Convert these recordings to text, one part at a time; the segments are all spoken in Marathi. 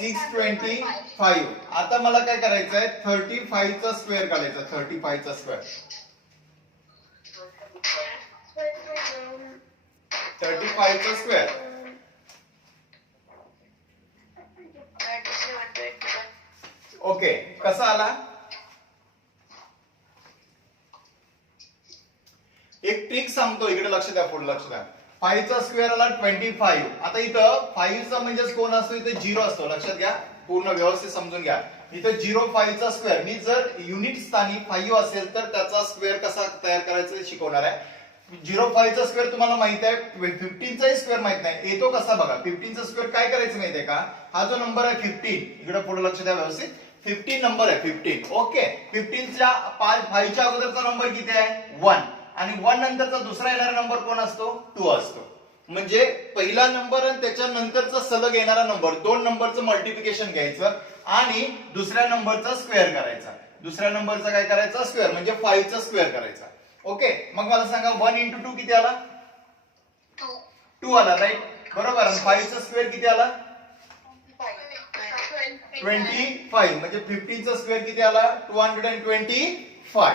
625. आता मला काय करायचं आहे 35 चा स्क्वेअर काढायचा 35 चा स्क्वेअर 35 चा स्क्वेअर ओके कसा आला एक ट्रिक सांगतो इकडे लक्ष द्या पुढे लक्ष द्या 5 चा स्क्वेअर आला 25 आता इथं 5 चा म्हणजे कोण असतो इथे 0 असतो लक्षात घ्या पूर्ण व्यवस्थित समजून घ्या इथं 05 चा स्क्वेअर मी जर युनिट स्थानी 5 असेल तर त्याचा स्क्वेअर कसा तयार करायचा शिकवणार आहे 05 चा स्क्वेअर तुम्हाला माहित आहे 15 चा स्क्वेअर माहित नाही येतो कसा बघा 15 चा स्क्वेअर काय करायचं माहितीये का हा जो नंबर आहे 15 इकडे पुढे लक्ष द्या व्यवस्थित 15 नंबर आहे 15 ओके 15 च्या 5 च्या अगोदरचा नंबर किती आहे 1 आणि 1 नंतरचा दुसरा येणारा नंबर कोण असतो 2 असतो म्हणजे पहिला नंबर आणि त्याच्या नंतरचा सलग येणारा नंबर दोन नंबरचं मल्टिप्लिकेशन घ्यायचं आणि दुसऱ्या नंबरचा स्क्वेअर करायचा दुसऱ्या नंबरचा काय करायचा स्क्वेअर म्हणजे 5 चा स्क्वेअर करायचा ओके मग मला सांगा 1 into 2 किती आला 2 आला राईट बरोबर आणि 5 चा स्क्वेअर किती आला 25 म्हणजे 15 चा स्क्वेअर किती आला 225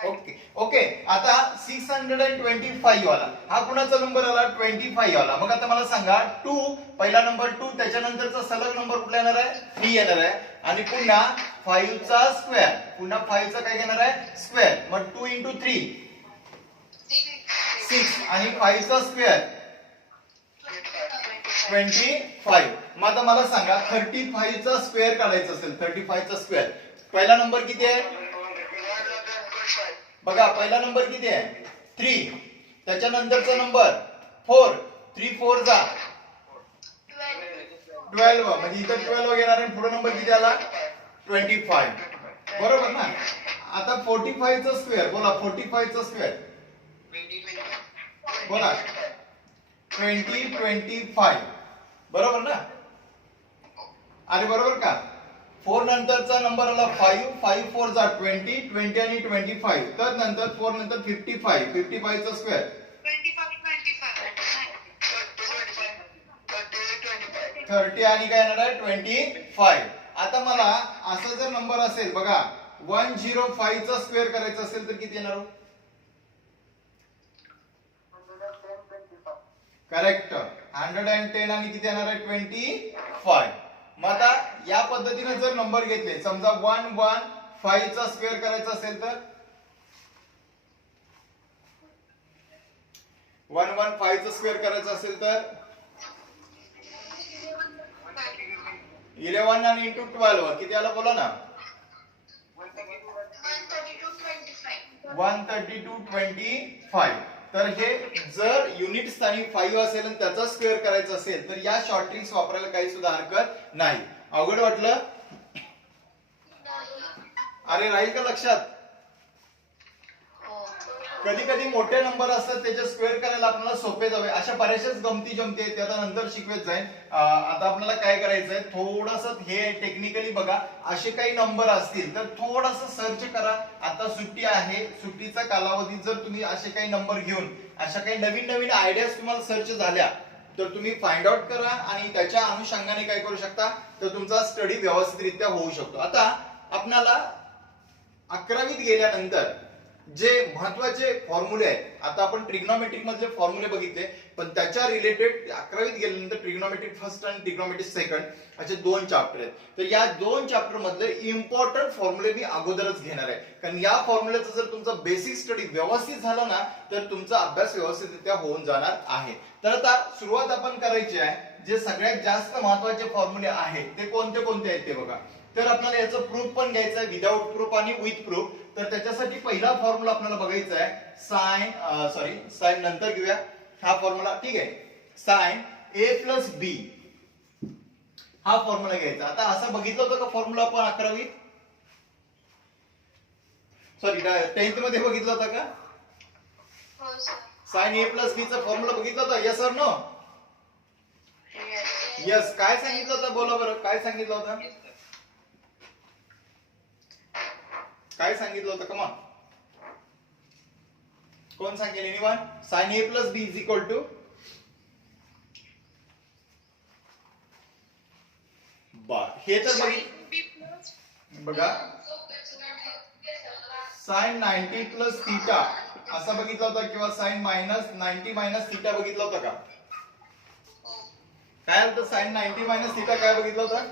ओके ओके आता 625 आला हा कुणाचा नंबर आला 25 आला मग आता मला सांगा 2 पहिला नंबर 2 त्याच्यानंतरचा सलग नंबर कुठला येणार आहे 3 येणार आहे आणि पुन्हा 5 चा स्क्वेअर पुन्हा 5 चा काय येणार आहे स्क्वेअर मग 2 into 3 6 आणि 5 चा स्क्वेअर 25 मग आता मला सांगा 35 चा स्क्वेअर काढायचा असेल 35 चा स्क्वेअर पहिला नंबर किती आहे बघा पहिला नंबर किती आहे 3 त्याच्यानंतरचा नंबर 4 3 4 जा 12 म्हणजे इथं 12 येणार आहे पुढे नंबर किती आला 25 बरोबर ना आता 45 चा स्क्वेअर बोला 45 चा स्क्वेअर बोला 25 बरोबर ना अरे बरोबर का 4 नंतरचा नंबर आला 5 5 4 जा 20 20 आणि 25 तर नंतर 4 नंतर 55 चा स्क्वेअर 30 आणि काय येणार आहे 25 आता मला असा जर नंबर असेल बघा 105 चा स्क्वेअर करायचा असेल तर किती येणार करेक्ट 110 आणि किती येणार आहे 25 मग आता या पद्धतीने जर नंबर घेतले समजा 115 चा स्क्वेअर करायचा असेल तर 115 चा स्क्वेअर करायचा असेल तर 11 आणि इंटू 12 किती आला बोला ना 132.25 तर हे जर युनिट स्थानी 5 असेल आणि त्याचा स्क्वेअर करायचा असेल तर या शॉर्ट ट्रिक्स वापरायला काही सुद्धा हरकत नाही अवघड वाटलं अरे राहील का लक्षात कधी कधी मोठे नंबर असतात त्याचे स्क्वेअर करायला आपल्याला सोपे जावे अशा बऱ्याचशाच गमती जमती आहेत आता नंतर शिकवत जाईल आता आपल्याला काय करायचंय थोडंसं हे टेक्निकली बघा असे काही नंबर असतील तर थोडंसं सर्च करा आता सुट्टी आहे सुट्टीचा कालावधी जर तुम्ही असे काही नंबर घेऊन अशा काही नवीन नवीन आयडियाज तुम्हाला सर्च झाल्या तर तुम्ही फाइंड आउट करा आणि त्याच्या अनुषंगाने काय करू शकता तर तुमचा स्टडी व्यवस्थितरित्या होऊ शकतो आता आपल्याला 11वीत गेल्यानंतर जे महत्वाचे फॉर्म्युले आहेत आता आपण ट्रिग्नोमेट्रिक मधले फॉर्म्युले बघितले पण त्याच्या रिलेटेड 11वीत गेल्यानंतर ट्रिग्नोमेट्रिक फर्स्ट आणि ट्रिग्नोमेट्रिक सेकंड असे दोन चॅप्टर आहेत तर या दोन चॅप्टर मधले इम्पॉर्टंट फॉर्म्युले मी अगोदरच घेणार आहे कारण या फॉर्म्युलेचा जर तुमचा बेसिक स्टडी व्यवस्थित झाला ना तर तुमचा अभ्यास व्यवस्थितरित्या होऊन जाणार आहे तर आता सुरुवात आपण करायची आहे जे सगळ्यात जास्त महत्वाचे फॉर्म्युले आहेत ते कोणते कोणते आहेत ते बघा तर आपल्याला याचं प्रूफ पण घ्यायचं आहे विदाउट प्रूफ आणि विथ प्रूफ तर त्याच्यासाठी पहिला फॉर्म्युला आपल्याला बघायचा आहे साइन नंतर घेऊया हा फॉर्म्युला ठीक आहे साइन a प्लस बी हा फॉर्म्युला घ्यायचा आता असं बघितलं होतं का फॉर्म्युला आपण 11वीत सॉरी 10th मध्ये बघितलं होतं का हो सर साइन a प्लस बी चा फॉर्म्युला बघितला होता यस और नो यस काय सांगितलं होतं बोला बरं काय सांगितलं होतं काय सांगितलं होतं कमा कोण सांगेल anyone sine a plus B is equal to बर हे तर बघा साइन 90 प्लस थीटा असा बघितला होता किंवा साइन मायनस 90 मायनस थीटा बघितला होता का? काय होतं साइन 90 मायनस थीटा काय बघितलं होतं?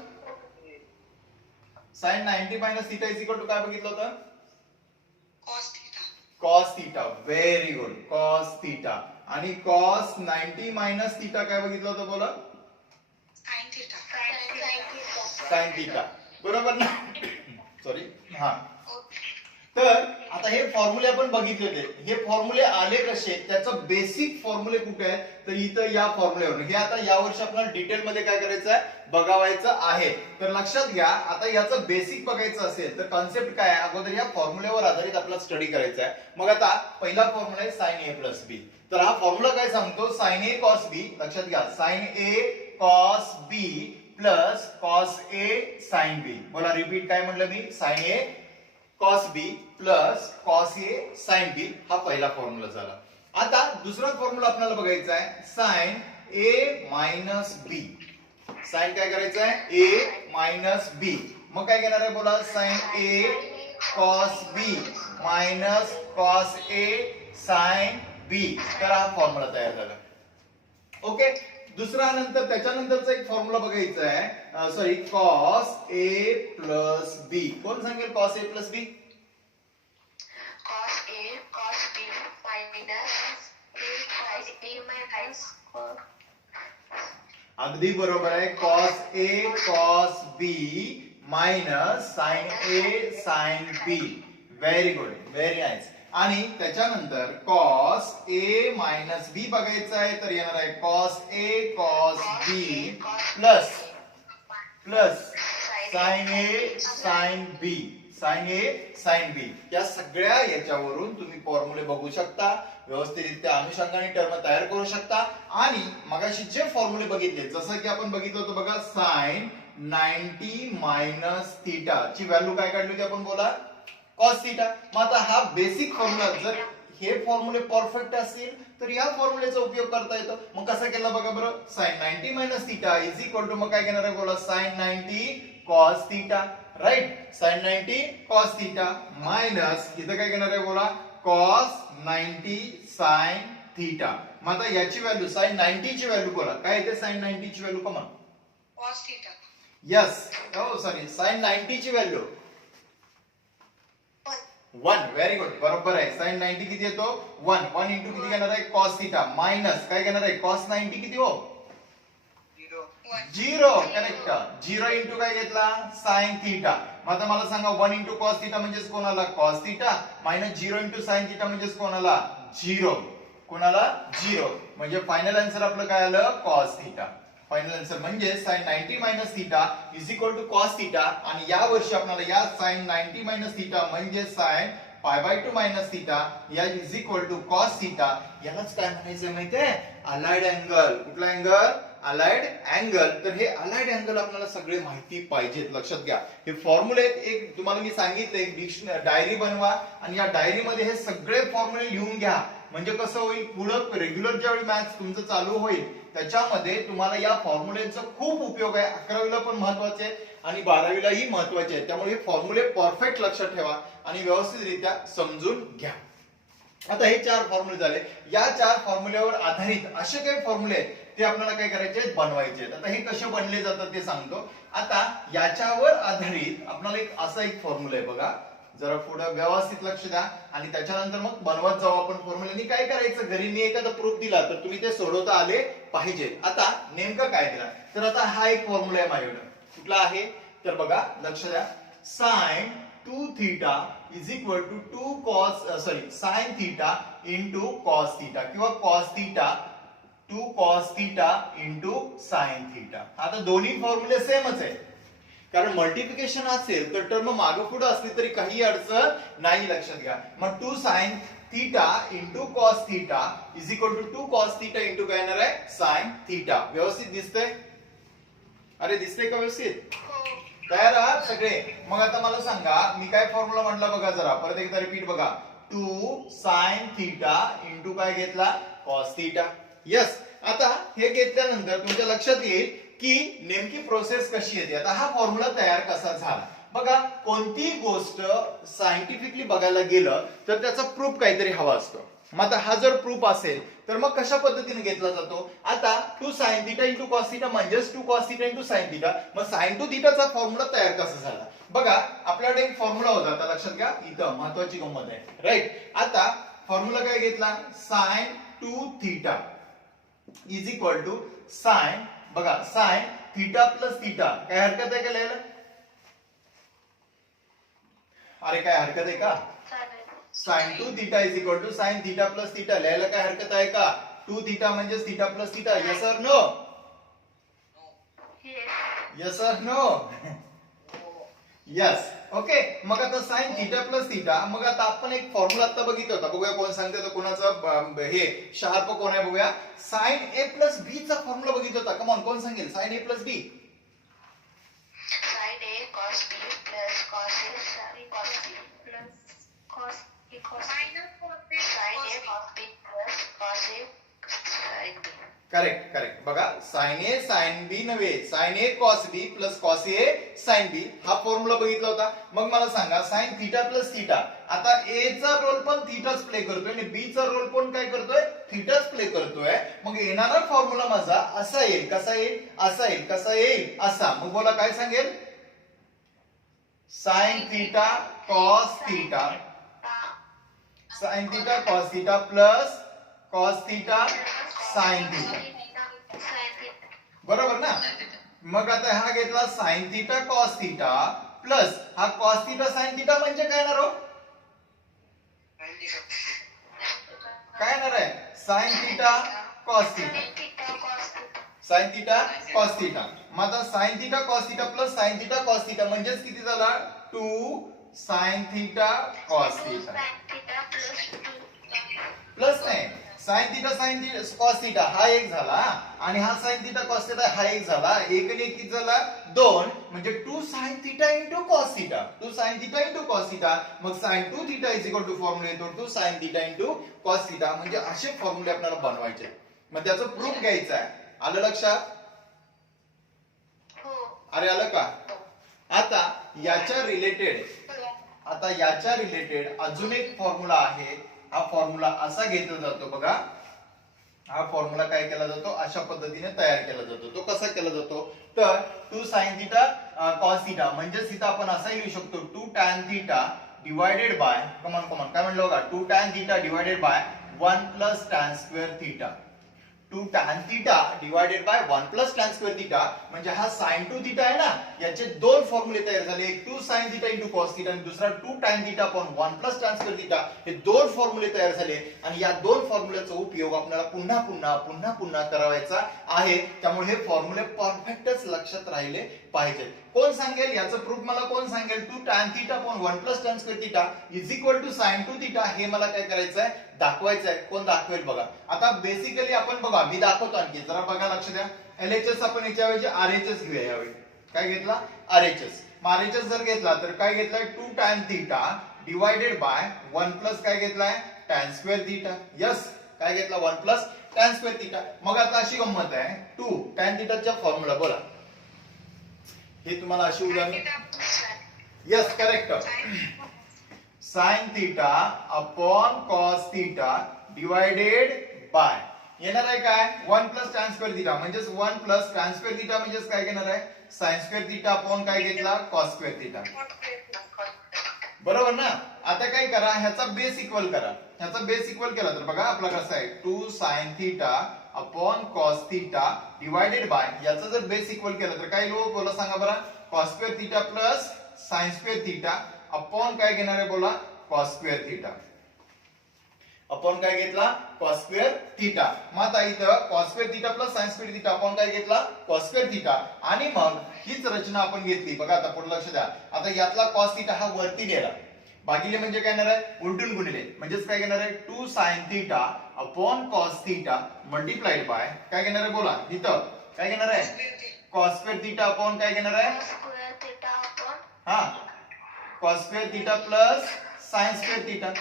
Sine 90 minus theta is equal to काय बघितलं होतं? Cos theta. Very good. Cos theta. आणि कॉस 90 मायनस थीटा काय बघितलं होतं बोला? Sine theta. बरोबर ना? सॉरी. हा. तर आता हे फॉर्म्युले आपण बघितले होते. हे फॉर्म्युले आले कसे? त्याचं बेसिक फॉर्म्युले कुठे आहेत? तर इथं या फॉर्म्युल्यावरून. हे आता या वर्षी आपल्याला डिटेल मध्ये काय करायचं आहे? बघावायचं आहे. तर लक्षात घ्या, आता याचं बेसिक बघायचं असेल तर कॉन्सेप्ट काय आहे? अगोदर या फॉर्म्युल्यावर आधारित आपल्याला स्टडी करायचा आहे. मग आता पहिला फॉर्म्युला आहे साइन ए प्लस बी. तर हा फॉर्म्युला काय सांगतो? साइन ए कॉस बी. लक्षात घ्या, sign A cos B plus cos A sine बी. बोला रिपीट काय म्हटलं मी? Sign A cos B plus cos A sine बी. हा पहिला फॉर्म्युला झाला. आता दुसरा फॉर्म्युला आपल्याला बघायचा आहे साइन ए मायनस बी. साइन काय करायचं आहे? ए मायनस बी. मग काय घेणार आहे बोला? Sign A cos B minus cos A sine बी. तर हा फॉर्म्युला तयार झाला. ओके. दुसरा नंतर त्याच्यानंतरचा एक फॉर्म्युला बघायचा आहे. Sorry, cos A plus B. कोण सांगेल cos A plus B? cos A cos B minus A sin A minus अगदी बरोबर आहे. Cos A cos B minus sine A sine B. Very good. Very nice. आणि त्याच्यानंतर कॉस ए मायनस बी बघायचं आहे तर येणार आहे cos A cos B plus plus sign A sine B. Sign A sine बी. या सगळ्या याच्यावरून तुम्ही फॉर्म्युले बघू शकता, व्यवस्थितरित्या अनुषंगाने टर्म तयार करू शकता. आणि मगाशी जे फॉर्म्युले बघितले, जसं की आपण बघितलं होतं बघा, साइन 90 मायनस थीटा ची व्हॅल्यू काय काढली होती आपण बोला? Cos theta. मग आता हा बेसिक फॉर्म्युला, जर हे फॉर्म्युले परफेक्ट असतील तर या फॉर्म्युलेचा उपयोग करता येतो. मग कसं केलं बघा बरं? Sine 90 minus theta is equal to मग काय घेणार आहे बोला? Sine 90 cos theta. Right. Sine 90 cos theta minus इथं काय घेणार आहे बोला? Cos 90 sine theta. मग आता याची व्हॅल्यू साइन 90 ची व्हॅल्यू बोला काय येते? साइन 90 ची व्हॅल्यू कमा cos theta यस. हो सॉरी, साइन 90 ची व्हॅल्यू 1. Very good. बरोबर आहे. साइन 90 किती येतो? 1. 1 इंटू किती घेणार आहे? कॉस थीटा मायनस काय घेणार आहे? कॉस 90 किती हो? 0. करेक्ट. 0 इंटू काय घेतला? Sign theta. मग आता मला सांगा 1 इंटू कॉस थीटा म्हणजेच कोणाला? Cos theta minus 0 into sine theta म्हणजेच कोणाला? 0. कोणाला? 0. म्हणजे फायनल आन्सर आपलं काय आलं? Cos theta. फायनल आन्सर म्हणजे sine 90 minus theta is equal to cos theta. आणि या वर्षी आपल्याला या साइन 90 मायनस थीटा म्हणजे sine pi by 2 minus theta या is equal to cos theta. यालाच काय म्हणायचं माहितीये? Allied angle. कुठला अँगल? Allied angle. तर हे अलाइड अँगल आपल्याला सगळे माहिती पाहिजेत. लक्षात घ्या, हे फॉर्म्युले एक तुम्हाला मी सांगितलं, एक डिक्शनरी डायरी बनवा आणि या डायरी मध्ये हे सगळे फॉर्म्युले लिहून घ्या. म्हणजे कसं होईल? पुढे रेग्युलर ज्यावेळी मॅथ्स तुमचं चालू होईल त्याच्यामध्ये तुम्हाला या फॉर्म्युलेचा खूप उपयोग आहे. 11वीला पण महत्वाचे आहे आणि 12वीलाही महत्वाचे आहे. त्यामुळे हे फॉर्म्युले परफेक्ट लक्षात ठेवा आणि व्यवस्थितरित्या समजून घ्या. आता हे 4 फॉर्म्युले झाले. या 4 फॉर्म्युल्यावर आधारित असे काही फॉर्म्युले आहेत ते आपल्याला काय करायचे आहेत? बनवायचे आहेत. आता हे कसे बनले जातात ते सांगतो. आता याच्यावर आधारित आपल्याला एक असा एक फॉर्म्युला आहे बघा, जरा पुढे व्यवस्थित लक्ष द्या आणि त्याच्यानंतर मग बनवत जाऊ आपण फॉर्म्युलानी. काय करायचं? घरी मी एखादा प्रूफ दिला तर तुम्ही ते सोडवता आले पाहिजे. आता नेमकं काय दिला? तर आता हा एक फॉर्म्युला आहे माझ्याकडे. कुठला आहे? तर बघा लक्ष द्या. Sine 2 theta is equal to 2 cos sorry sine theta into cos theta किंवा cos theta 2 cos theta into sine theta. आता दोन्ही फॉर्म्युले सेमच आहे, कारण मल्टिप्लिकेशन असेल तर टर्म मागे पुढे असली तरी काही अडचण नाही. लक्षात घ्या. मग 2 sine theta into cos theta is equal to 2 cos theta into काय येणार आहे? Sine theta. व्यवस्थित दिसतंय? अरे दिसतंय का व्यवस्थित? तयार आहात सगळे? मग आता मला सांगा मी काय फॉर्म्युला म्हटला बघा, जरा परत एकदा रिपीट बघा. 2 साइन थीटा इंटू काय घेतला? Cos theta. यस. आता हे घेतल्यानंतर तुमच्या लक्षात येईल की नेमकी प्रोसेस कशी येते. आता हा फॉर्म्युला तयार कसा झाला बघा. कोणतीही गोष्ट सायंटिफिकली बघायला गेलं तर त्याचा प्रूफ काहीतरी हवा असतो. मग आता हा जर प्रूफ असेल तर मग कशा पद्धतीने घेतला जातो. आता 2 sin theta into cos theta म्हणजेच 2 cos theta into sin theta. मग sin 2 थीटाचा फॉर्म्युला तयार कसा झाला बघा. आपल्याकडे एक फॉर्म्युला होता, आता लक्षात घ्या, इथं महत्वाची गंमत आहे, राईट. आता फॉर्म्युला काय घेतला, sin 2 theta is equal to sine, बघा साइन थीटा प्लस थीटा. काय हरकत आहे का लिहायला? अरे काय हरकत आहे का? Sine 2 theta is equal to sine theta plus theta लिहायला काय हरकत आहे का? 2 थीटा म्हणजे theta plus theta. Yes or no? Yes or no? Yes. Okay. मग आता साइन थीटा प्लस थीटा. मग आता आपण एक फॉर्म्युला आता बघितला होता, बघूया कोण सांगते तर कोणाचा हे शार्प कोण आहे बघूया. साइन ए प्लस बी चा फॉर्म्युला बघितला होता. कम ऑन, कोण सांगेल sine A plus B? Sin A cos B plus cos A sin cos B plus cos A cos B. Sin A cos B plus cos A sin B. Correct correct. बघा साइन ए साइन बी नव्हे, sign A cos B plus cos A sine बी हा फॉर्म्युला बघितला होता. मग मला सांगा साइन थीटा प्लस थीटा. आता ए चा रोल पण थीटाच प्ले करतोय आणि बी चा रोल पण काय करतोय, थीटाच प्ले करतोय. मग येणारा फॉर्म्युला माझा असा येईल. कसा येईल? असा येईल. कसा येईल? असा. मग बोला काय सांगेल? Sine theta cos theta, sine theta cos theta plus cos theta sine theta. बरोबर ना? मग आता हा घेतला sine theta cos theta plus हा कॉस थीटा साइन थीटा म्हणजे काय येणार हो? काय येणार आहे? Sine theta cos theta, sine theta cos theta. मग आता sine theta cos theta plus sine theta cos theta म्हणजेच किती झाला? 2 sine theta cos theta plus नाही sine theta sine cos theta हा एक झाला आणि हा साइन थीटा कॉस थीटा हा एक झाला. एक आणि एक किती झाला? 2. म्हणजे 2 sine theta into cos theta, 2 sine theta into cos theta. मग sine 2 theta is equal to formula येतो 2 sine theta into cos theta. म्हणजे असे फॉर्म्युले आपल्याला बनवायचे. मग त्याचं प्रूफ घ्यायचं आहे. आलं लक्षात? अरे आलं का? आता याच्या रिलेटेड अजून एक फॉर्म्युला आहे. हा फॉर्म्युला असा घेतला जातो बघा. हा फॉर्म्युला काय केला जातो, अशा पद्धतीने तयार केला जातो. तो कसा केला जातो तर 2 sin थीटा cos थीटा म्हणजेच इथं आपण असा लिहू शकतो 2 tan theta divided by, come on काय म्हणलं बघा, 2 tan theta divided by 1 plus tan square theta. 2 tan theta divided by 1 plus tan square theta. म्हणजे हा sin 2 थीटा आहे ना, याचे दोन फॉर्म्युले तयार झाले. एक 2 sin theta into cos theta आणि दुसरा 2 tan theta upon 1 plus tan square theta. हे दोन फॉर्म्युले तयार झाले आणि या दोन फॉर्म्युल्याचा उपयोग आपल्याला पुन्हा पुन्हा करायचा आहे. त्यामुळे हे फॉर्म्युले परफेक्टच लक्षात राहिले पाहिजे. कोण सांगेल याचं प्रूफ? मला कोण सांगेल? 2 tan theta upon 1 plus tan square theta is equal to sin 2 theta. हे मला काय करायचं आहे, दाखवायचं आहे. कोण दाखवेल बघा. आता बेसिकली आपण बघा, मी दाखवतो आणखी जरा बघा, लक्ष द्या. LHS आपण याच्याऐवजी RHS घेऊया. यावेळी काय घेतला? RHS. मग RHS जर घेतला तर काय घेतलाय? 2 tan theta divided by 1 plus काय घेतलाय? tan square theta. यस, काय घेतला? 1 प्लस tan स्क्वेअर थीटा. मग आता अशी गंमत आहे, 2 tan थीटाचा फॉर्म्युला बोला. हे तुम्हाला अशी उदाहरण. Yes correct. Sine theta upon cos theta divided by येणार आहे काय? 1 प्लस tan स्क्वेअर थीटा म्हणजेच 1 प्लस tan स्क्वेअर थीटा म्हणजेच काय घेणार आहे? sin स्क्वेअर थीटा अपॉन काय घेतला? cos square theta. बरोबर ना? आता काय करा, ह्याचा बेस इक्वल करा. ह्याचा बेस इक्वल केला तर बघा आपला कसा आहे, 2 sin theta upon cos theta divided by, याचा जर बेस इक्वल केला तर काय येईल बोला सांगा बरं? cos square theta plus sin square theta upon काय घेणार आहे बोला? cos square theta. अपॉन काय घेतला? cos square theta. मग आता इथं cos square theta plus sin square theta upon काय घेतला? cos square theta. आणि मग हीच रचना आपण घेतली बघा. आता पुढे लक्ष द्या. आता यातला cos थीटा हा वरती गेला, भागिले म्हणजे काय येणार आहे? उलटून गुणिले म्हणजेच काय घेणार आहे? 2 sin theta upon cos theta multiplied by काय घेणार आहे बोला? इथं काय घेणार आहे? cos स्क्वेअर थीटा अपॉन काय घेणार आहे? हा, cos square theta plus sin square theta.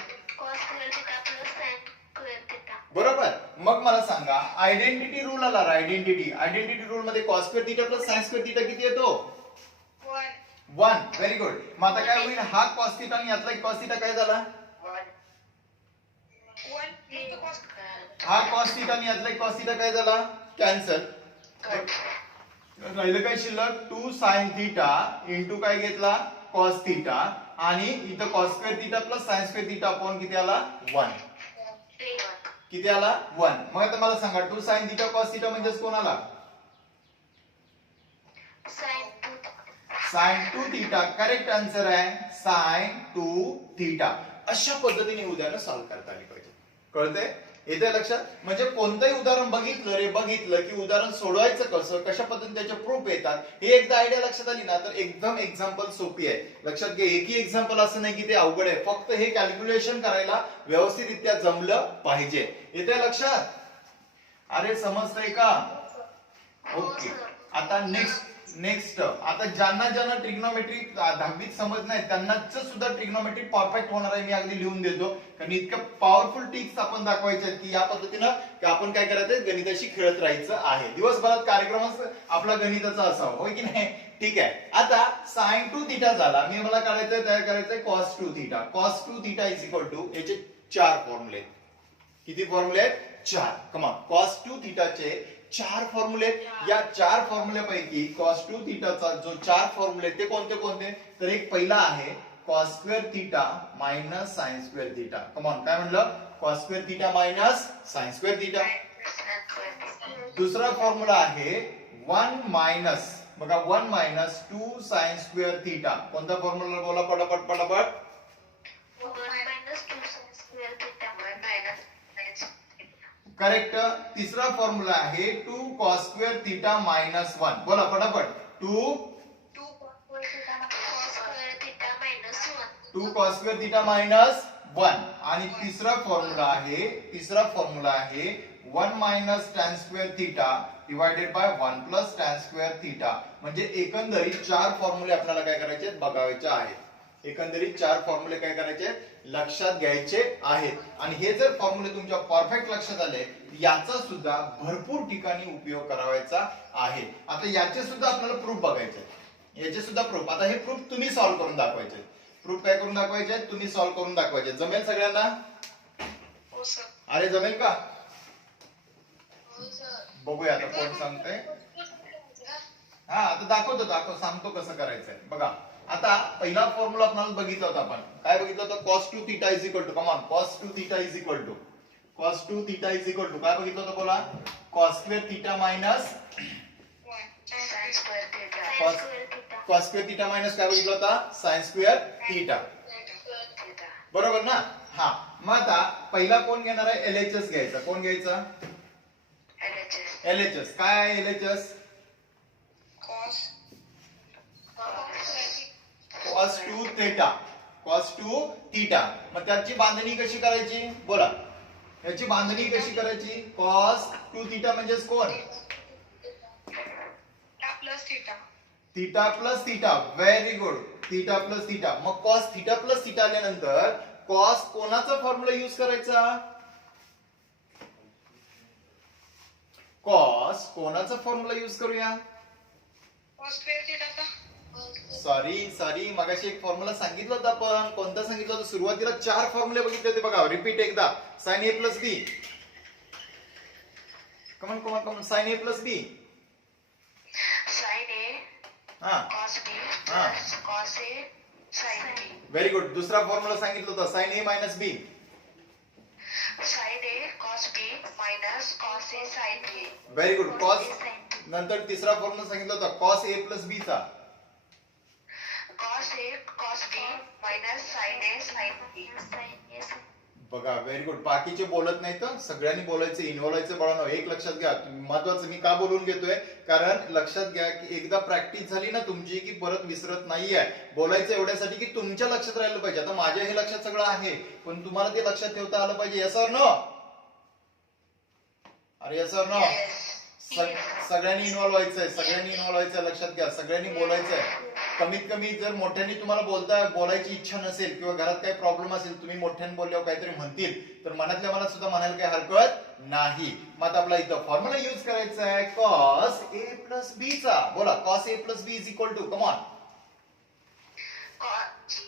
बरोबर. मग मला सांगा आयडेंटिटी रूल आला. आयडेंटिटी रूल मध्ये cos square theta plus sine square theta किती येतो? 1. Very good. मग आता काय होईल? हा कॉस थीटा आणि यातला कॉस थीटा काय झाला? हा कॉस थीटा आणि यातला कॉस थीटा काय झाला? कॅन्सल. राहिलं काय शिल्लक? 2 साइन थीटा इंटू काय घेतला? Cos theta. आणि इथं cos square theta plus sine square theta upon किती आला? 1. किती आला? 1. मग आता मला सांगा 2 साइन थीटा कॉस थीटा म्हणजेच कोण आला? Sine 2 theta. करेक्ट आन्सर आहे साइन 2 थीटा. अशा पद्धतीने उदाहरण सॉल्व्ह करता आली पाहिजे. कळतंय? येते लक्षात? म्हणजे कोणतंही उदाहरण बघितलं की उदाहरण सोडवायचं कसं, कशा पद्धतीने त्याचे प्रूफ येतात, हे एकदा आयडिया लक्षात आली ना तर एकदम एक्झाम्पल सोपी आहे. लक्षात घे, एकही एक्झाम्पल असं नाही की ते अवघड आहे. फक्त हे कॅल्क्युलेशन करायला व्यवस्थितरित्या जमलं पाहिजे. येते लक्षात? अरे समजतंय का? ओके. आता नेक्स्ट आता ज्यांना ट्रिग्नोमेट्री 10वीत समज नाही त्यांनाच सुद्धा ट्रिग्नोमेट्री परफेक्ट होणार आहे. मी अगदी लिहून देतो कारण इतकं पॉवरफुल टिप्स आपण दाखवायचे की या पद्धतीनं की आपण काय करायचं, गणिताशी खेळत राहायचं आहे. दिवसभरात कार्यक्रमच आपला गणिताचा असावा, होय की नाही? ठीक आहे. आता साइन 2 थीटा झाला. मला काढायचंय, तयार करायचंय cos 2 theta. Cos 2 theta is equal to याचे 4 फॉर्म्युले. किती फॉर्म्युले आहेत? 4. कमा कॉस 2 थीटाचे 4 फॉर्म्युले. या 4 फॉर्म्युल्यापैकी कॉस 2 थीटाचा जो 4 फॉर्म्युले ते कोणते? तर एक पहिला आहे cos square theta minus sine square theta. Come on, काय म्हणलं? Cos square theta minus sine square theta. दुसरा फॉर्म्युला आहे 1 मायनस, बघा 1 मायनस 2 साइन स्क्वेअर थीटा. कोणता फॉर्म्युला बोला पटापट? करेक्ट. तिसरा फॉर्म्युला आहे 2 कॉस स्क्वेअर थीटा मायनस 1. बोला फटाफट. 2 कॉस स्क्वेअर थीटा मायनस 1. आणि तिसरा फॉर्म्युला आहे 1 minus tan square theta divided by 1 plus tan square theta. म्हणजे एकंदरीत 4 फॉर्म्युले आपल्याला काय करायचे? बघायचे आहेत. एकंदरीत 4 फॉर्म्युले काय करायचे? लक्षात घ्यायचे आहेत. आणि हे जर फॉर्म्युले तुमच्या परफेक्ट लक्षात आले, याचा सुद्धा भरपूर ठिकाणी उपयोग करायचा आहे. आता याचे सुद्धा आपल्याला प्रूफ बघायचे. याचे सुद्धा प्रूफ. आता हे प्रूफ तुम्ही सॉल्व्ह करून दाखवायचे. प्रूफ काय करून दाखवायचे? तुम्ही सॉल्व्ह करून दाखवायचे. जमेल सगळ्यांना? हो सर. अरे जमेल का? बघूया आता कोण सांगतंय. हा आता दाखवतो सांगतो कसं करायचंय. बघा आता पहिला फॉर्म्युला आपल्याला बघितला होता. आपण काय बघितलं होतं? cos 2 theta is equal to, come on, cos 2 theta is equal to काय बघितलं होतं? बोला. cos square theta minus cos square theta minus काय बघितलं होता? sin square theta. बरोबर ना? हा. मग आता पहिला कोण घेणार आहे? LHS घ्यायचा. कोण घ्यायचा? LHS. काय आहे LHS? cos 2 theta. मग त्याची बांधणी कशी करायची? बोला. याची बांधणी कशी करायची? cos 2 थीटा म्हणजेच कोण? Theta plus theta. Very good. Theta plus theta. मग cos थीटा प्लस थीटा आल्यानंतर cos कोणाचा फॉर्म्युला यूज करायचा? cos कोणाचा फॉर्म्युला यूज करूया? सॉरी मगाशी एक फॉर्म्युला सांगितलं होतं आपण. कोणता सांगितलं होतं? सुरुवातीला 4 फॉर्म्युले बघितले होते बघा. रिपीट एकदा. sin a plus b. Come on sin a plus b. sin a cos b plus cos a sin b. Very good. दुसरा फॉर्म्युला सांगितलं होतं sin a minus b. sin a cos b minus cos a sin b. Very good. cos नंतर तिसरा फॉर्म्युला सांगितलं होतं cos a प्लस b चा. cos a cos b minus sin a sin b. बघा व्हेरी गुड. बाकीचे बोलत नाही तर सगळ्यांनी बोलायचं, इन्व्हॉल्व व्हायचं. बाळांनो एक लक्षात घ्या, महत्वाचं मी का बोलून घेतोय, कारण लक्षात घ्या की एकदा प्रॅक्टिस झाली ना तुमची की परत विसरत नाहीये. बोलायचं एवढ्यासाठी की तुमच्या लक्षात राहिलं पाहिजे. आता माझ्या हे लक्षात सगळं आहे पण तुम्हाला ते लक्षात ठेवता आलं पाहिजे. Yes or no? अरे येस ऑर नो? सगळ्यांनी इन्व्हॉल्व व्हायचंय. लक्षात घ्या, सगळ्यांनी बोलायचंय. कमीत कमी जर मोठ्याने तुम्हाला बोलायची इच्छा नसेल किंवा घरात काही प्रॉब्लेम असेल, तुम्ही मोठ्याने बोलल्यावर काहीतरी म्हणतील तर मनातल्या मनात सुद्धा म्हणायला काही हरकत नाही. मग आता आपला इथं फॉर्म्युला यूज करायचा आहे cos a प्लस b चा. बोला cos a plus b is equal to, come on.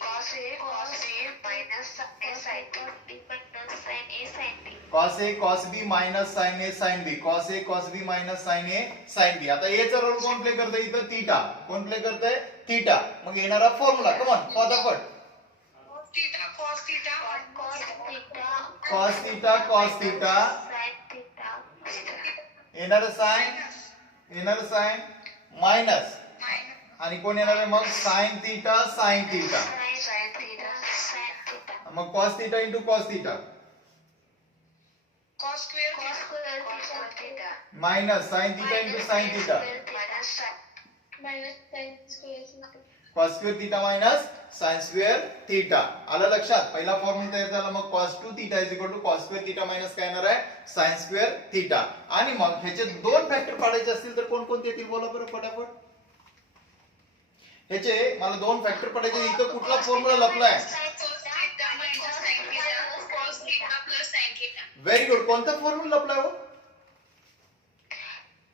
cos a minus a sin b minus sin a sin b. cos a cos b minus sin a sin b. cos a cos b minus sin a sin b. आता a चा रोल कोण प्ले करतंय इथं? थीटा. कोण प्ले करतंय? थीटा. मग येणारा फॉर्म्युला, कम ऑन, फटाफट. cos theta cos theta cos theta cos theta sin theta येणारं साइन मायनस, आणि कोण येणार आहे मग? sin theta sin theta. sin theta sin theta. मग cos theta into cos theta cos square theta minus sin theta into sin theta. minus sin square theta. cos square theta minus sin square theta. आलं लक्षात? पहिला फॉर्म्युला तयार झाला. मग cos 2 theta is equal to cos square theta minus काय येणार आहे? sin square theta. आणि मग ह्याचे दोन फॅक्टर काढायचे असतील तर कोण कोणते येतील? बोला बरं फटाफट. ह्याचे मला दोन फॅक्टर काढायचे. इथं कुठला फॉर्म्युला लपलाय? Very good. कोणता फॉर्म्युला लपलाय हो?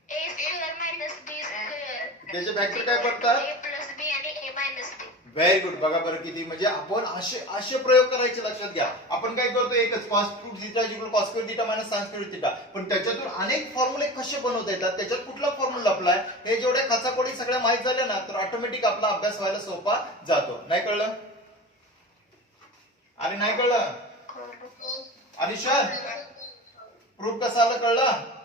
a square minus b square. त्याचे फॅक्टर काय पडतात? a plus b आणि a minus b. Very good. बघा बरं किती, म्हणजे आपण असे प्रयोग करायचे. लक्षात घ्या, आपण काय करतो? एकच cos 2 theta is equal to cos square theta minus sin square theta. पण त्याच्यातून अनेक फॉर्म्युले कसे बनवता येतात, त्याच्यात कुठला फॉर्म्युला लपलाय, हे जेवढ्या खचाखोडी सगळ्या माहित झाल्या ना तर ऑटोमॅटिक आपला अभ्यास व्हायला सोपा जातो. नाही कळलं? अरे नाही कळलं? अनिशर प्रूफ कसा आलं? कळलं?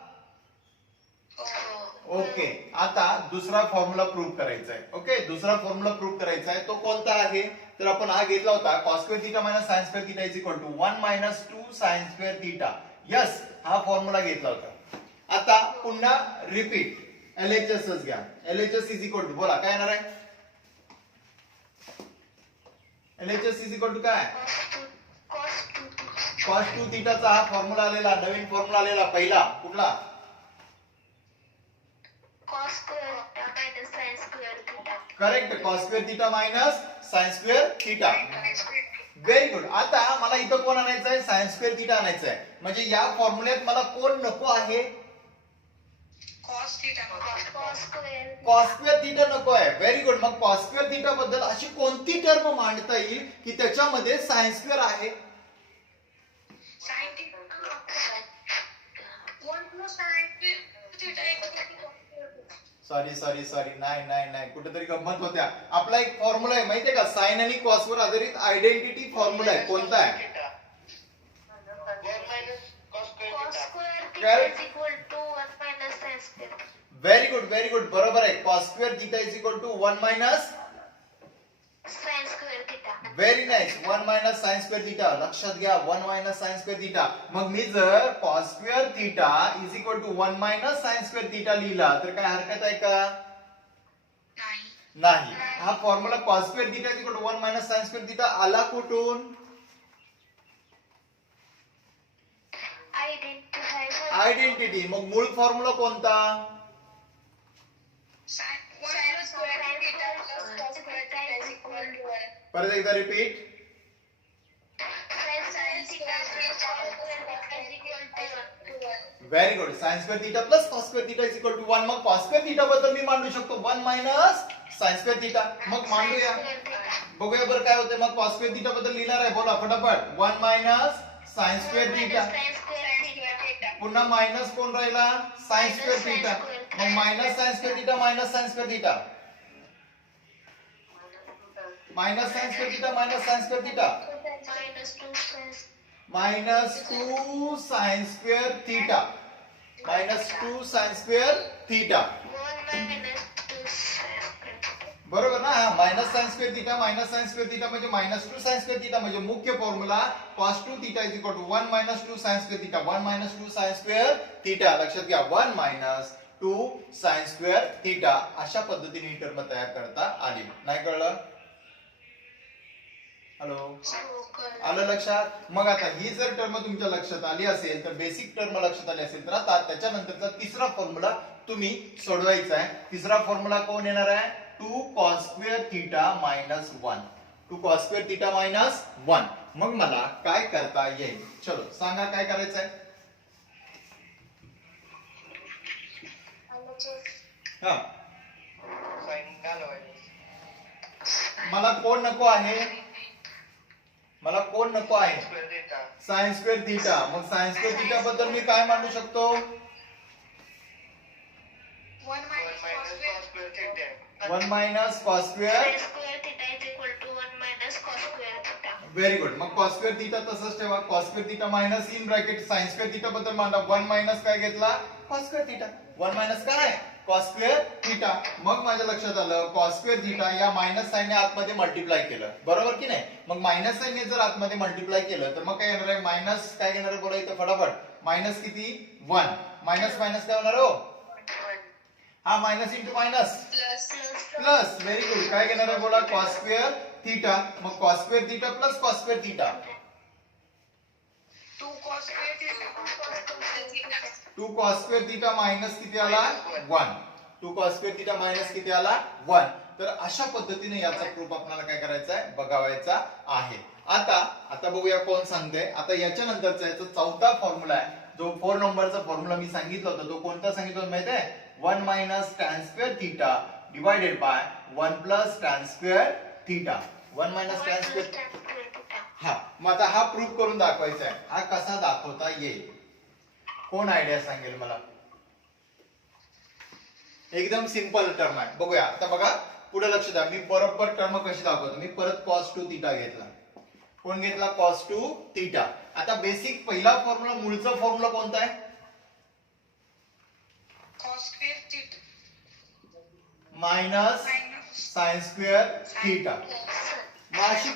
ओके. आता दुसरा फॉर्म्युला प्रूव्ह करायचा आहे. ओके, दुसरा फॉर्म्युला प्रूव्ह करायचा आहे. तो कोणता आहे? तर आपण हा घेतला होता cos square theta minus sin square theta is equal to 1 minus 2 sin square theta. Yes, हा फॉर्म्युला घेतला होता. आता पुन्हा रिपीट LHS च घ्या. LHS is equal to, बोला काय येणार आहे? LHS is equal to काय? cos 2 theta चा हा फॉर्म्युला आलेला, नवीन फॉर्म्युला आलेला पहिला. कुठला? cos square theta minus sin square theta. Correct. cos square theta minus sin square theta. Very good. आता मला इथं कोण आणायचं आहे? sin square theta आणायचं आहे. म्हणजे या फॉर्म्युल्यात मला कोण नको आहे? cos theta. cos square theta नको आहे. Very good. मग cos square theta बद्दल अशी कोणती टर्म मांडता येईल की त्याच्यामध्ये sin square आहे? sin theta 1 plus sin theta. Sorry नाही कुठेतरी गंमत होत्या. आपला एक फॉर्म्युला आहे माहितीये का? साइन आणि कॉस वर आधारित आयडेंटिटी फॉर्म्युला आहे. कोणता आहे? Very good. बरोबर आहे. cos square theta is equal to 1 minus sin square theta. Very nice. 1 minus sin square theta. लक्षात घ्या, 1 minus sin square theta. मग मी जर cos square theta is equal to 1 minus sin square theta लिहिला तर काय हरकत आहे का? नाही. हा formula cos square theta is equal to 1 minus sin square theta आला कुठून? आयडेंटिटी. मग मूळ फॉर्म्युला कोणता? परत एकदा repeat. Very good. sin square theta plus cos square theta is equal to 1. मग cos square theta बद्दल मी मांडू शकतो 1 minus sin square theta. मग मांडूया, बघूया बरं काय होते. मग cos square theta बद्दल लिहिणार आहे. बोला फटाफट. 1 minus sin square theta. पुन्हा मायनस कोण राहिला? sin square theta. मग minus sin square theta minus sin square theta. Minus sin square theta minus sin square theta. minus 2 sin square theta. minus 2 sin square theta. बरोबर ना? Minus sin square theta minus sin square theta म्हणजे minus 2 sin square theta. म्हणजे मुख्य formula cos 2 theta is equal to 1 minus 2 sin square theta. 1 minus 2 sin square theta. लक्षात घ्या, 1 minus 2 sin square theta. अशा पद्धतीने ही टर्म तयार करता आली. नाही कळलं? हॅलो, आलं लक्षात? मग आता ही जर टर्म तुमच्या लक्षात आली असेल तर बेसिक टर्म लक्षात आली असेल तर आता त्याच्यानंतरचा तिसरा फॉर्म्युला तुम्ही सोडवायचा आहे. तिसरा फॉर्म्युला कोण येणार आहे? 2 cos square theta minus 1. 2 cos square theta minus 1. मग मला काय करता येईल? चलो सांगा काय करायचंय. हा मला कोण नको आहे? मला कोण नको आहे? Sine square theta. मग साइन स्क्वेअर थिटा बद्दल मी काय मांडू शकतो? 1 minus cos square. Very good. मग कॉस स्क्वेअर थिटा तसंच ठेवा. Cos square theta minus in bracket sine square theta बद्दल मांडा. 1 मायनस काय घेतला? Cos square theta. 1 मायनस काय? Cos square theta. मग माझ्या लक्षात आलं कॉस स्क्वेअर थिटा या मायनस साइनने आतमध्ये मल्टिप्लाय केलं, बरोबर की नाही? मग मायनस साइनने जर आतमध्ये मल्टिप्लाय केलं तर मग काय येणार आहे? मायनस काय घेणार आहे बोला इथं फटाफट. मायनस किती? 1. मायनस मायनस काय होणार हो? हा minus into minus plus. Very good. काय घेणार आहे बोला? Cos square theta. मग cos square theta plus cos square theta. 2 cos square theta minus किती आला? 1. 2 cos स्क्वेअर थिटा मायनस किती आला? 1. तर अशा पद्धतीने याचा प्रूफ आपल्याला काय करायचा आहे? बघावायचा आहे. आता बघूया कोण सांगते. आता याच्या नंतरचा याचा चौथा फॉर्म्युला आहे, जो 4 नंबरचा फॉर्म्युला मी सांगितला होता. तो कोणता सांगितला माहिती आहे? 1 minus tan square theta divided by 1 plus tan square theta. 1 minus tan square. हा मग आता हा प्रूफ करून दाखवायचा आहे. हा कसा दाखवता येईल? कोण आयडिया सांगेल मला? एकदम सिंपल टर्म आहे. बघूया. आता बघा पुढे लक्ष द्या. मी बरोबर टर्म कशी दाखवतो. मी परत cos 2 थिटा घेतला. कोण घेतला? cos 2 theta. आता बेसिक पहिला फॉर्म्युला, मूळचा फॉर्म्युला कोणता आहे? Minus sine square theta. मग अशी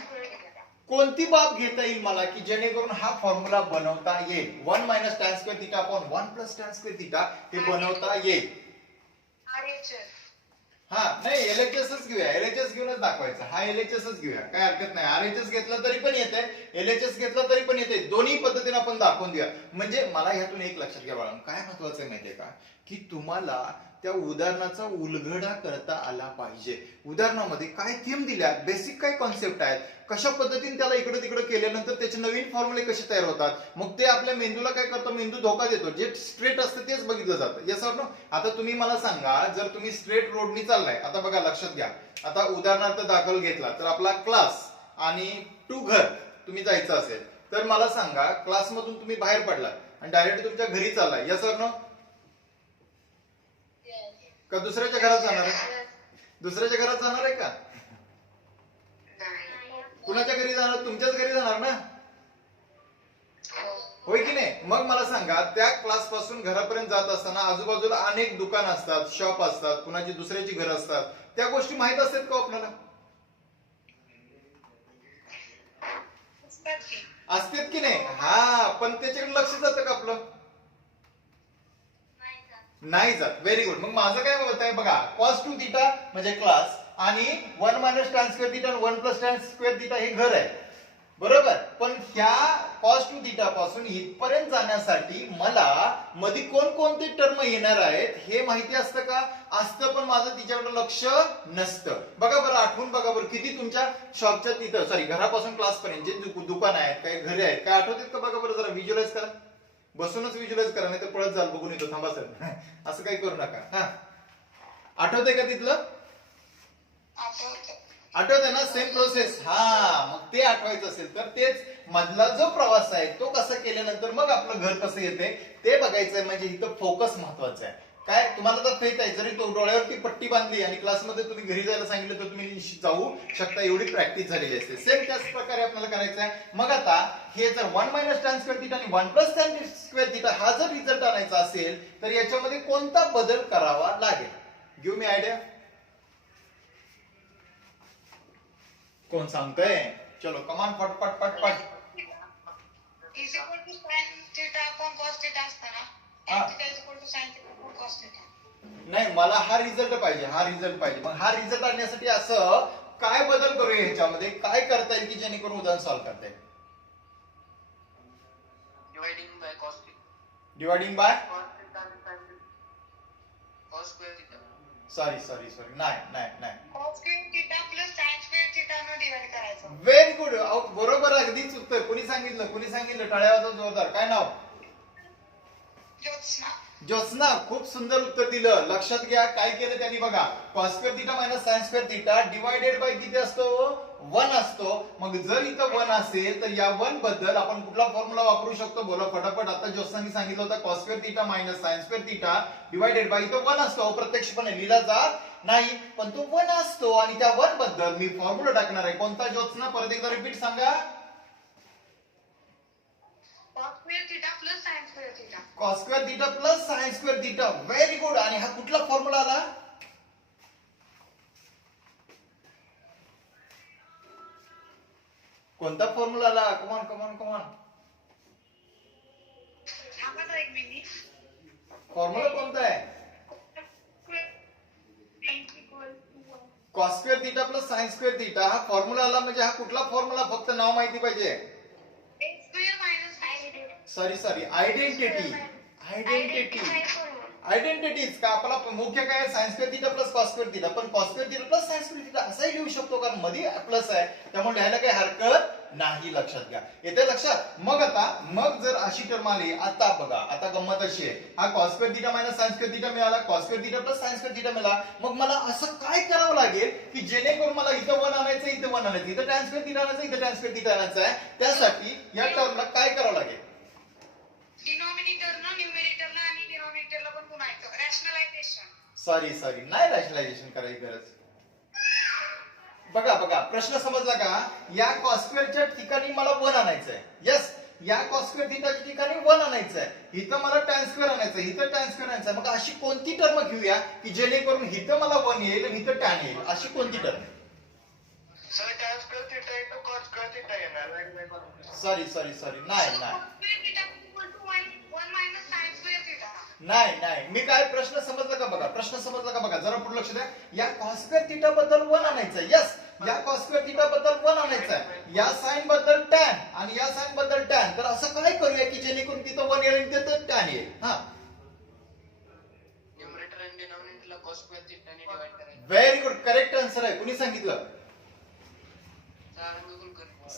कोणती बाब घेता येईल मला की जेणेकरून हा फॉर्म्युला बनवता येईल? 1 minus tan square theta upon 1 plus tan square theta हे बनवता येईल. हा नाही एलएचएसच घेऊया. एलएचएस घेऊनच दाखवायचं. हा एलएचएसच घेऊया, काय हरकत नाही. आरएचएस घेतला तरी पण येते, एलएचएस घेतला तरी पण येते. दोन्ही पद्धतीने आपण दाखवून देऊया. म्हणजे मला ह्यातून एक लक्षात घ्या बाळा, काय महत्वाचं आहे माहितीये का, की तुम्हाला त्या उदाहरणाचा उलगडा करता आला पाहिजे. उदाहरणामध्ये काय थीम दिल्या, बेसिक काय कॉन्सेप्ट आहेत, कशा पद्धतीने त्याला इकडे तिकडे केल्यानंतर त्याचे नवीन फॉर्म्युले कसे तयार होतात, मग ते आपल्या मेंदूला काय करतो? मेंदू धोका देतो. जे स्ट्रेट असतं तेच बघितलं जातं. Yes or no? आता तुम्ही मला सांगा, जर तुम्ही स्ट्रेट रोडनी चाललाय, आता बघा लक्षात घ्या. आता उदाहरणार्थ दाखल घेतला तर आपला क्लास आणि टू घर तुम्ही जायचं असेल तर मला सांगा, क्लासमधून तुम्ही बाहेर पडला आणि डायरेक्ट तुमच्या घरी चाललाय. Yes or no? का दुसऱ्याच्या घरात जाणार आहे? दुसऱ्याच्या घरात जाणार आहे का? कुणाच्या घरी जाणार? तुमच्याच घरी जाणार ना, होय की नाही? मग मला सांगा, त्या क्लास पासून घरापर्यंत जात असताना आजूबाजूला अनेक दुकान असतात, शॉप असतात, कुणाची दुसऱ्याची घर असतात. त्या गोष्टी माहित असतात का आपल्याला? असतात की नाही? हा पण त्याच्याकडे लक्ष जातं का आपलं? नाही जात. Very good. मग माझं काय होत आहे बघा, cos 2 थिटा म्हणजे क्लास आणि 1 मायनस टॅन स्क्वेअर थिटा आणि 1 प्लस टॅन स्क्वेअर थिटा हे घर आहे, बरोबर? पण ह्या cos 2 थिटा पासून इथपर्यंत जाण्यासाठी मला मध्ये कोणकोणते टर्म येणार आहेत हे माहिती असतं का? असतं, पण माझं तिच्याकडे लक्ष नसतं. बघा बरं, आठवून बघा बरं, किती तुमच्या शॉपच्या तिथं सॉरी घरापासून क्लास पर्यंत जे दुकान आहेत, काही घरे आहेत, काय आठवतात का? बघा बरं, जरा व्हिज्युअलाइज करा. बसूनच व्हिज्युअलाइज करा, नाही तर पळत जाल बघून येतो. थांबा सर, असं काही करू नका. हा आठवतंय का तिथलं? आठवतंय ना? Same process. हा मग ते आठवायचं असेल तर तेच मधला जो प्रवास आहे तो कसा केल्यानंतर मग आपलं घर कसं येते ते बघायचंय. म्हणजे इथं फोकस महत्वाचा आहे. काय तुम्हाला तर फेत आहे, जरी तो डोळ्यावरती पट्टी बांधली आणि क्लासमध्ये तुम्ही घरी जायला सांगितलं तर तुम्ही जाऊ शकता, एवढी प्रॅक्टिस झालेली असते. सेम त्याच प्रकारे आपल्याला करायचं आहे. मग आता हे जर 1 मायनस टॅन स्क्वेअर थिटा आणि 1 प्लस टॅन स्क्वेअर थिटा हा जर रिझल्ट आणायचा असेल तर याच्यामध्ये कोणता बदल करावा लागेल? Give me idea. कोण सांगतंय? चलो कमान फटफट फटफट. नाही, मला हा रिझल्ट पाहिजे, हा रिझल्ट पाहिजे. मग हा रिझल्ट आणण्यासाठी असं काय बदल करूया, ह्याच्यामध्ये काय करता येईल की जेणेकरून उदाहरण सॉल्व्ह करता येईल? Dividing bye sorry sorry sorry नाही नाही नाही cos square theta plus sin square theta न डिवाइड करायचं. Very good. बरोबर अगदीच उत्तर. कुणी सांगितलं टाळ्या वाजवा जोरदार. काय नाव? ज्योत्स्ना. ज्योत्स्ना. खूप सुंदर उत्तर दिलं. लक्षात घ्या काय केलं त्यांनी बघा. cos square theta minus sin square theta divided bye किती असतो? 1 असतो. मग जर इथं 1 असेल तर या 1 बद्दल आपण कुठला फॉर्म्युला वापरू शकतो? बोला फटाफट. आता ज्योत्स्नानी सांगितलं होतं cos square theta minus sin square theta divided bye इथं 1 असतो. अप्रत्यक्षपणे लिहिला जात नाही पण तो 1 असतो आणि त्या 1 बद्दल मी फॉर्म्युला टाकणार आहे. कोणता ज्योत्स्ना? परत एकदा रिपीट सांगा. cos square theta plus sin square theta. cos square theta plus sin square theta. Very good. आणि हा कुठला फॉर्म्युला आला? कोणता फॉर्म्युला आला? Come on come on come on. थांबा जरा एक मिनिट. फॉर्म्युला कोणता आहे? cos square theta plus sin square theta हा फॉर्म्युला आला म्हणजे हा कुठला फॉर्म्युला? फक्त नाव माहिती पाहिजे. a square minus b. Sorry identity. Identities का आपला मुख्य काय? sin square theta plus cos square theta. पण cos square theta plus sin square theta असाही लिहू शकतो कारण मध्ये प्लस आहे त्यामुळे लिहायला काही हरकत नाही. लक्षात घ्या. येते लक्षात? मग जर अशी टर्म आली आता बघा. आता गंमत अशी आहे. हा cos square theta minus sin square theta मिळाला. cos square theta plus sin square theta मिळाला. मग मला असं काय करावं लागेल की जेणेकरून मला इथं 1 आणायचं, इथं 1 आणायचं, इथं tan स्क्वेअर थिटा आणायचं, इथं tan स्क्वेअर थिटा आणायचं आहे. त्यासाठी या टर्मला काय करावं लागेल? डिनॉमिनेटरला न्यूमरेटरला आणि डिनॉमिनेटरला पण गुणायचं. रॅशनलायझेशन. सॉरी नाही रॅशनलायझेशन करायची गरज. बघा प्रश्न समजला का? या cos स्क्वेअरच्या ठिकाणी मला 1 आणायचं आहे. यस. या cos स्क्वेअर थिटाच्या ठिकाणी 1 आणायचं आहे. इथं मला tan स्क्वेअर आणायचं आहे, इथं tan स्क्वेअर आणायचं आहे. मग अशी कोणती टर्म घेऊया की जेणेकरून इथं मला 1 येईल आणि इथं tan येईल? अशी कोणती term? Sir tan square theta into cos square theta येणार. सॉरी नाही मी काय प्रश्न समजला का बघा जरा पुढे लक्ष द्या. या cos स्क्वेअर थिटा बद्दल 1 आणायचं आहे. यस. या cos स्क्वेअर थिटा बद्दल 1 आणायचं आहे. या साइन बद्दल tan आणि या साइन बद्दल tan. तर असं काय करूया की जेणेकरून तिथं 1 येईल आणि तिथं tan येईल? हा. न्यूमरेटर आणि डिनॉमिनेटरला cos स्क्वेअर थिटा ने डिवाइड करायचं. Very good. करेक्ट आन्सर आहे. कुणी सांगितलं?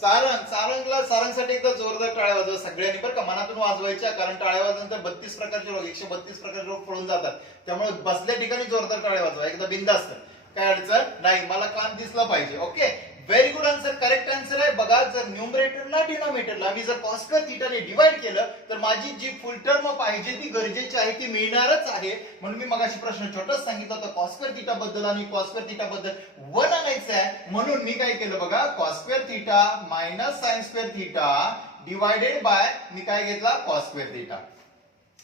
सारंगसाठी एकदा जोरदार टाळ्या वाजवा सगळ्यांनी बरं का. मनातून वाजवायच्या कारण टाळ्या वाजल्यानंतर 32 प्रकारचे रोग 132 प्रकारचे रोग पळून जातात. त्यामुळे बसल्या ठिकाणी जोरदार टाळ्या वाजवा. एकदा बिंदास्त. काय अडचण नाही. मला काम दिसलं पाहिजे. Okay. Very good answer. Correct answer आहे. बघा जर न्यूमरेटरला डिनॉमिनेटरला मी जर cos स्क्वेअर थिटाने डिवाइड केलं तर माझी जी फुल टर्म पाहिजे ती गरजेची आहे ती मिळणारच आहे. म्हणून मी मगाशी प्रश्न छोटाच सांगितलं होतं cos स्क्वेअर थिटा बद्दल आणि cos स्क्वेअर थिटा बद्दल 1 आणायचं आहे. म्हणून मी काय केलं बघा. cos square theta minus sin square theta divided by मी काय घेतला cos स्क्वेअर थिटा.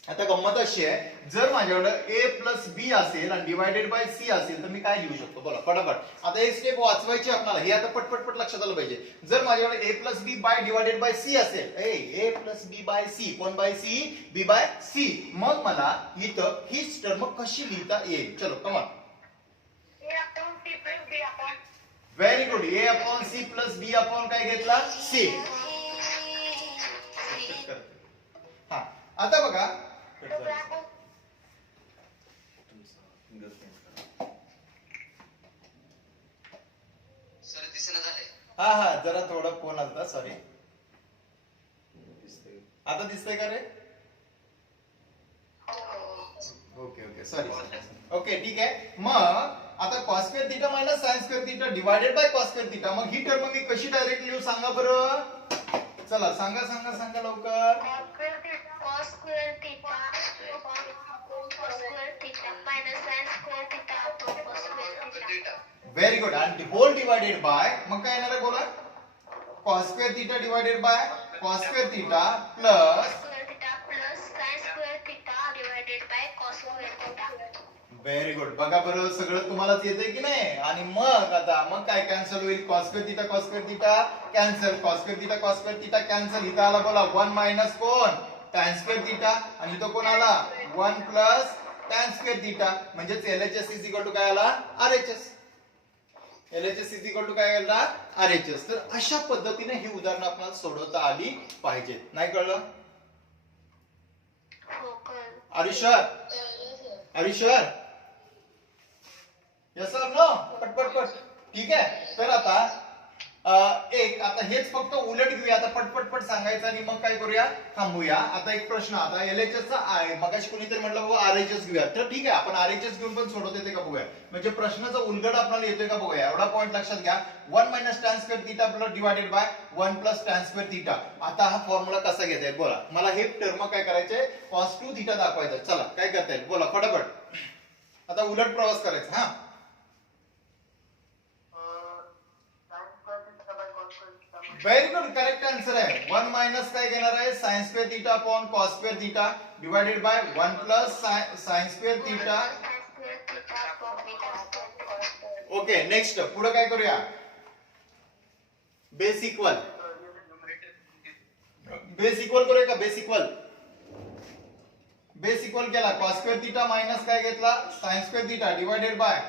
आता गंमत अशी आहे जर माझ्याकडे a प्लस बी असेल आणि डिवायडेड बाय सी असेल तर मी काय लिहू शकतो? बोला फटाफट. आता एक स्टेप वाचवायची आपल्याला. हे आता पटपट लक्षात आलं पाहिजे. जर माझ्याकडे a plus B by divided by C असेल a plus B by C. कोण by C? B by C. मग मला इथं हीच टर्म कशी लिहिता येईल? चलो come on. Very good. a upon C plus B upon काय घेतला? सी. हा. आता बघा सर दिसना झाले. हा जरा थोडा फोन आलता. सॉरी. आता दिसतंय का रे? Okay sorry. ओके ठीक आहे. मग आता cos square theta minus sin square theta divided by cos square theta. मग ही टर्म मी कशी डायरेक्ट लिहू सांगा बरं. चला सांगा लवकर. cos square theta minus sin square theta upon cos square theta. Very good. आणि होल डिवायडेड बाय मग काय येणार आहे बोला. cos square theta divided by cos square theta plus sin square theta divided by cos square theta. Very good. बघा बरं सगळं तुम्हालाच येतंय की नाही. आणि मग काय कॅन्सल होईल? cos square theta cancel. cos square theta cancel. इथं आला बोला 1 मायनस कोण? tan square theta. आणि इथं कोण आला? 1 प्लस tan स्क्वेअर थिटा. म्हणजे LHS इज इक्वल टू काय आला? RHS. LHS is equal to काय आला? RHS. तर अशा पद्धतीने ही उदाहरणं आपल्याला सोडवता आली पाहिजेत. नाही कळलं? हो कळलं. Are you sure? Yes sir no पट ठीक आहे. तर आता आता हेच फक्त उलट घेऊया. आता पट सांगायचं आणि मग काय करूया, थांबूया. आता एक प्रश्न, आता LHS चा आहे, मगाशी कोणीतरी म्हटलं बाबा RHS घेऊया, तर ठीक आहे आपण RHS घेऊन पण सोडवता येते का बघूया. म्हणजे प्रश्नाचा उलगड आपल्याला येतोय का बघूया. एवढा पॉईंट लक्षात घ्या. 1 - tan square theta divided by 1 + tan square theta. आता हा फॉर्म्युला कसा घेता येईल बोला. मला हे टर्म काय करायचंय, cos 2 थीटा दाखवायचं. चला काय करता येईल बोला फटाफट. आता उलट प्रवास करायचा. हा व्हेरी गुड, करेक्ट आन्सर आहे. 1 मायनस काय घेणार आहे, sin square theta upon cos square theta divided by 1 + sin square theta. Okay next पुढे काय करूया, बेस इक्वल करूया का. बेस इक्वल केला. cos स्क्वेअर थीटा मायनस काय घेतला, sin square theta divided by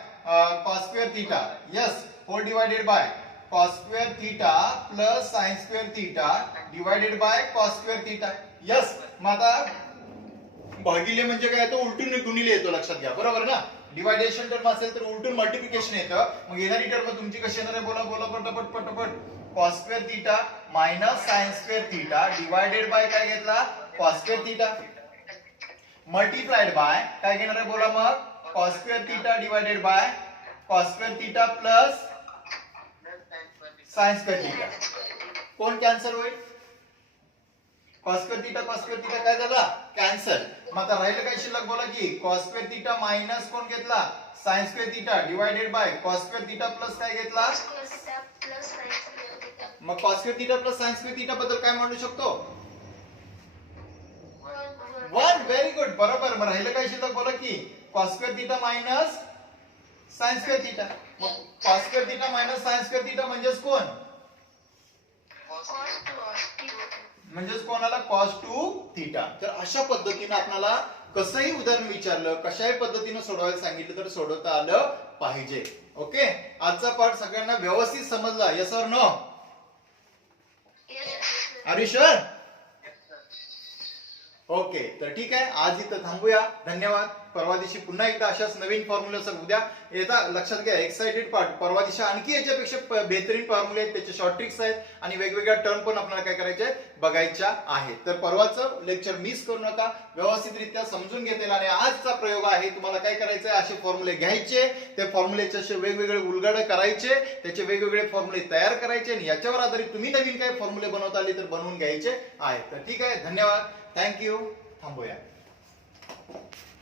cos square theta. Yes, whole divided by cos square theta plus sin square theta divided by cos square theta. Yes, मग आता भागिले म्हणजे काय येतो, उलटून गुणिले येतो. लक्षात घ्या बरोबर ना. डिवायडेशन टर्म असेल तर उलटून मल्टिप्लिकेशन येतं. मग येणारी टर्म तुमची कशी येणार आहे बोला पटापट. cos square theta minus sin square theta divided bye काय घेतला, cos square theta multiplied by काय घेणार आहे बोला मग, cos square theta divided by cos square theta plus sin square theta. कोण कॅन्सल होईल, cos स्क्वेअर थीटा काय झाला, कॅन्सल. मग आता राहिलं काय शिल्लक बोला की cos स्क्वेअर थीटा मायनस कोण घेतला, sin square theta divided by cos square theta plus काय घेतला. मग cos square theta plus sin square theta बद्दल काय म्हणू शकतो, 1. व्हेरी गुड, बरोबर. मग राहिलं काय शिल्लक बोला की cos square theta minus sin square theta. मग cos square theta minus sin square theta म्हणजेच कोण, म्हणजेच कोणाला, cos 2 थीटा. तर अशा पद्धतीने आपल्याला कसंही उदाहरण विचारलं, कशाही पद्धतीने सोडवायला सांगितलं तर सोडवता आलं पाहिजे. ओके, आजचा पाठ सगळ्यांना व्यवस्थित समजला. Yes or no, are you sure. Okay, तर ठीक आहे, आज इथं थांबूया. धन्यवाद. परवा दिवशी पुन्हा एकदा अशाच नवीन फॉर्म्युला उद्या येता. लक्षात घ्या, एक्साइटेड पार्ट परवा दिवशी आणखी याच्यापेक्षा बेहतरीन फॉर्म्युले आहेत, त्याचे शॉर्ट ट्रिक्स आहेत आणि वेगवेगळ्या टर्म पण आपल्याला काय करायचे आहेत, बघायच्या आहेत. तर परवाचं लेक्चर मिस करू नका, व्यवस्थितरित्या समजून घेतील. आणि आजचा प्रयोग आहे, तुम्हाला काय करायचं आहे, असे फॉर्म्युले घ्यायचे, ते फॉर्म्युलेचे असे वेगवेगळे उलगडे करायचे, त्याचे वेगवेगळे फॉर्म्युले तयार करायचे आणि याच्यावर आधारित तुम्ही नवीन काय फॉर्म्युले बनवता आले तर बनवून घ्यायचे आहेत. तर ठीक आहे, धन्यवाद, थँक्यू. थांबूया.